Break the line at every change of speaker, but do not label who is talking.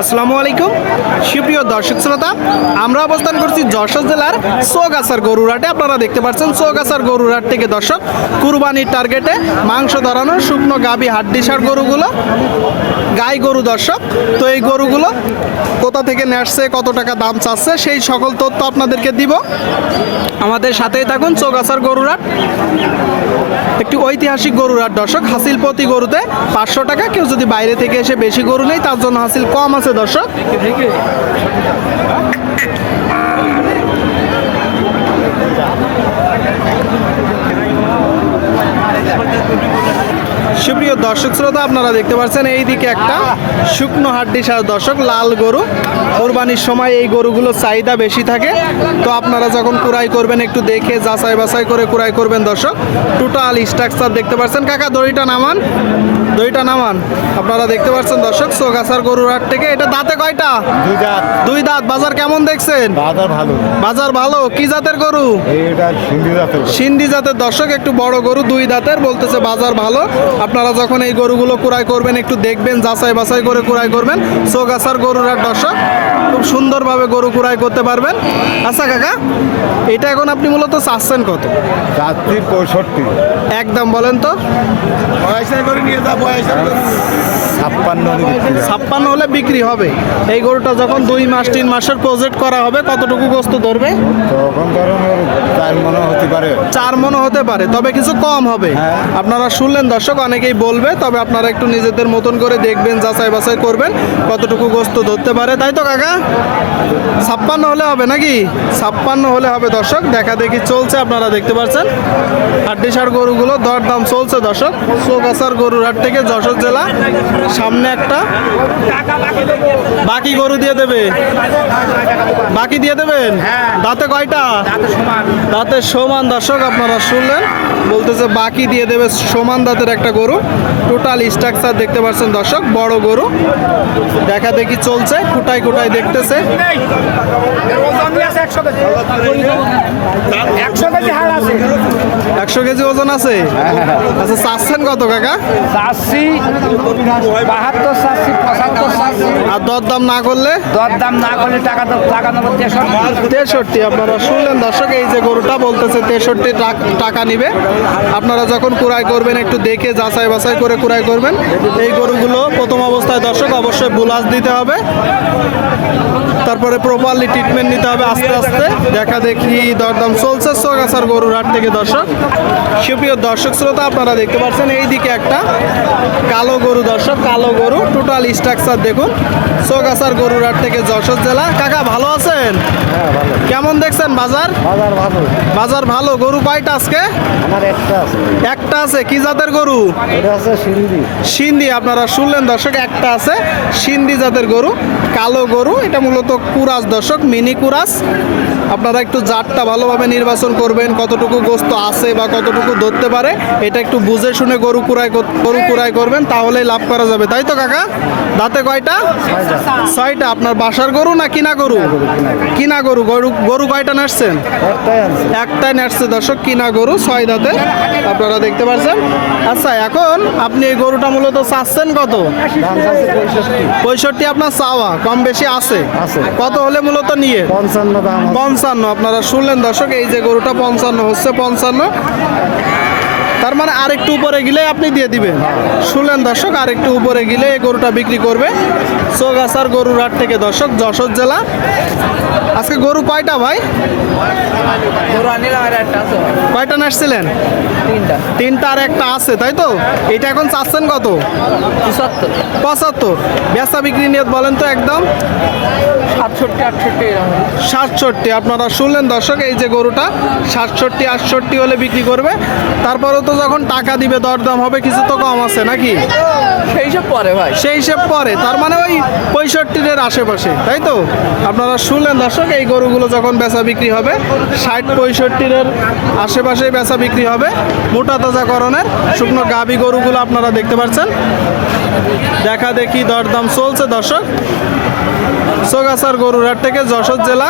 আসসালামু আলাইকুম। সুপ্রিয় দর্শক শ্রোতা, আমরা অবস্থান করছি যশোর জেলার সোগাছার গরুরহাটে আপনারা দেখতে পাচ্ছেন সোগাছার গরুরহাট থেকে দর্শক, কুরবানির টার্গেটে মাংস ধরানো শুকনো গাবি হাড্ডিসার গরুগুলো, গাই গরু দর্শক। তো এই গরুগুলো কোথা থেকে নেসছে কত টাকা দাম চাচ্ছে, সেই সকল তথ্য আপনাদেরকে দিব। আমাদের সাথেই থাকুন চৌগাছার গরুরহাট একটি ঐতিহাসিক গরুর আর দর্শক, হাসিল প্রতি গরুতে পাঁচশো টাকা। কেউ যদি বাইরে থেকে এসে বেশি গরু নেই তার জন্য হাসিল কম আছে, দর্শক সুপ্রিয় দর্শক শ্রোতা, আপনারা দেখতে পাচ্ছেন এই দিকে একটা শুকনো হাড্ডি দর্শক, লাল গরু। কোরবানির সময় এই গরুগুলোর চাহিদা বেশি থাকে। তো আপনারা যখন কুড়াই করবেন, একটু দেখে যাচাই বাছাই করে কুড়াই করবেন দর্শক। টোটাল স্ট্রাকচার দেখতে পাচ্ছেন। কাকা, দড়িটা নামান। দড়িটা নামান। আপনারা দেখতে পাচ্ছেন দর্শক সোগাছার গরুর হাট থেকে। এটা দাঁতে কয়টা?
দুই দাঁত।
দুই দাঁত। বাজার কেমন দেখছেন?
বাজার ভালো।
বাজার ভালো। কি জাতের গরু?
এটা সিন্ধি জাতের
সিন্ধি জাতের দর্শক একটু বড় গরু দুই দাঁতের বলতেছে বাজার ভালো। আপনারা যখন এই গরুগুলো কুড়াই করবেন একটু দেখবেন যাচাই বাছাই করে কুড়াই করবেন। চৌগাছার গরুর হাট দর্শক খুব সুন্দরভাবে গরু কুড়াই করতে পারবেন। আচ্ছা কাকা এটা এখন আপনি মূলত চাচ্ছেন কত?
যাত্রী পঁয়ষট্টি।
একদম বলেন তো।
পয়সা করে নিয়ে যা পয়সা ছাপ্পান্ন
ছাপ্পান্ন হলে বিক্রি হবে। এই গরুটা যখন দুই মাস তিন মাসের প্রজেক্ট করা হবে কতটুকু গোস্ত ধরবে?
তখন ধরুন চার মনে হতে পারে।
চার মনে হতে পারে তবে কিছু কম হবে।
হ্যাঁ।
আপনারা শুনলেন দর্শক অনেকেই বলবে তবে আপনারা একটু নিজেদের মতন করে দেখবেন যাচাই বাছাই করবেন কতটুকু গোস্ত ধরতে পারে। তাই তো কাকা? ছাপ্পান্ন হলে হবে নাকি? ছাপ্পান্ন হলে হবে দর্শক দেখা দেখি চলছে আপনারা দেখতে পাচ্ছেন। হাড্ডিসার গরুগুলো দর দাম চলছে দর্শক। চৌগাছার গরুর হাট থেকে যশোর জেলা সামনে একটা। বাকি গরু দিয়ে দেবে। বাকি দিয়ে দেবেন? দাঁতে কয়টা? দাঁতে সমান। দর্শক, আপনারা শুনলেন, বলতেছে বাকি দিয়ে দেবে সমান দাঁতের একটা গরু। টোটাল স্ট্রাকচার দেখতে পাচ্ছেন দর্শক, বড় গরু। দেখা দেখি চলছে খুঁটাই খুঁটাই দেখতেছে।
একশো কেজি হাড় আছে।
একশো কেজি ওজন আছে? আচ্ছা চাচ্ছেন কত কাকা?
চাষি বাহাত্তর চাষি পঁচাত্তর চাষি
আর দর দাম না করলে?
দর দাম না করলে টাকা তো টাকা নেব তেষট্টি।
তেষট্টি আপনারা শুনলেন দর্শক এই যে গরুটা বলতেছে তেষট্টি টাকা নিবে। আপনারা যখন কুড়াই করবেন একটু দেখে যাচাই বাছাই করে কুড়াই করবেন। এই গরুগুলো প্রথম অবস্থায় দর্শক অবশ্যই বুলাস দিতে হবে। তারপরে প্রপারলি ট্রিটমেন্ট নিতে হবে আস্তে আস্তে। দেখা দেখি দরদাম চলছে সোগাছার গরুর হাট থেকে দর্শক। সুপ্রিয় দর্শক শ্রোতা আপনারা দেখতে পাচ্ছেন এই দিকে একটা কালো গরু দর্শক কালো গরু টোটাল স্ট্রাকচার দেখুন। সোগাছার গরুর হাট থেকে যশোর জেলা। কাকা ভালো আছেন?
হ্যাঁ
কেমন দেখছেন বাজার?
বাজার ভালো।
বাজার ভালো। গরু কয়টা আজকে?
আমার একটা আছে।
একটা আছে। কি জাতের গরু?
এটা আছে সিন্ধি।
সিন্ধি আপনারা শুনলেন দর্শক একটা আছে। সিন্ধি জাতের গরু কালো গরু। এটা মূলত কুরাস দর্শক, মিনি কুরাস। আপনারা একটু জাতটা ভালোভাবে নির্বাচন করবেন, কতটুকু গোস্ত আছে বা কতটুকু ধরতে পারে, এটা একটু বুঝে শুনে গরু কুড়াই গরু কুড়াই করবেন, তাহলেই লাভ করা যাবে। তাই তো, কাকা? দাঁতে কয়টা? ছয়টা। আপনার বাসার গরু না কিনা গরু? কিনা গরু। গরু গরু কয়টা নাচছেন?
একটাই
নাচছে দর্শক, কিনা গরু, ছয় দাঁতে। আপনারা দেখতে পাচ্ছেন আচ্ছা এখন আপনি এই গরুটা মূলত চাচ্ছেন কত?
পঁয়ষট্টি
আপনার চাওয়া, কম বেশি আছে?
আছে।
কত হলে মূলত নিয়ে?
পঞ্চান্ন দাম
পঞ্চান্ন আপনারা শুনলেন দর্শক এই যে গরুটা পঞ্চান্ন হচ্ছে পঞ্চান্ন। তার মানে আরেকটু উপরে গেলে আপনি দিয়ে দিবেন। শুনলেন দর্শক আরেকটু উপরে গেলে এই গরুটা বিক্রি করবে। চৌগাছার গরুর হাট থেকে দর্শক যশোর জেলা। আজকে গরু কয়টা ভাই? কয়টা নাচছিলেন
তিনটা।
তিনটা আর একটা আছে তাই তো? এটা এখন চাচ্ছেন কত?
পঁচাত্তর।
বেচা বিক্রি নিয়ে বলেন তো একদম?
সাতষট্টি
সাতষট্টি। আপনারা শুনলেন দর্শক এই যে গরুটা সাতষট্টি আটষট্টি হলে বিক্রি করবে। তারপরেও তো যখন টাকা দিবে দরদাম হবে কিছু তো কম আছে নাকি?
সেই সব পরে ভাই।
সেই হিসেব পরে তার মানে ওই পঁয়ষট্টির আশেপাশে তাই তো? আপনারা শুনলেন দর্শক এই গরুগুলো যখন বেচা বিক্রি হবে ষাট পঁয়ষট্টির আশেপাশে বেচা বিক্রি হবে মোটা তাজাকরণের শুকনো গাবি গরুগুলো আপনারা দেখতে পাচ্ছেন। দেখা দেখি দরদাম চলছে দর্শক। সোগাছার গরুরহাট থেকে যশোর জেলা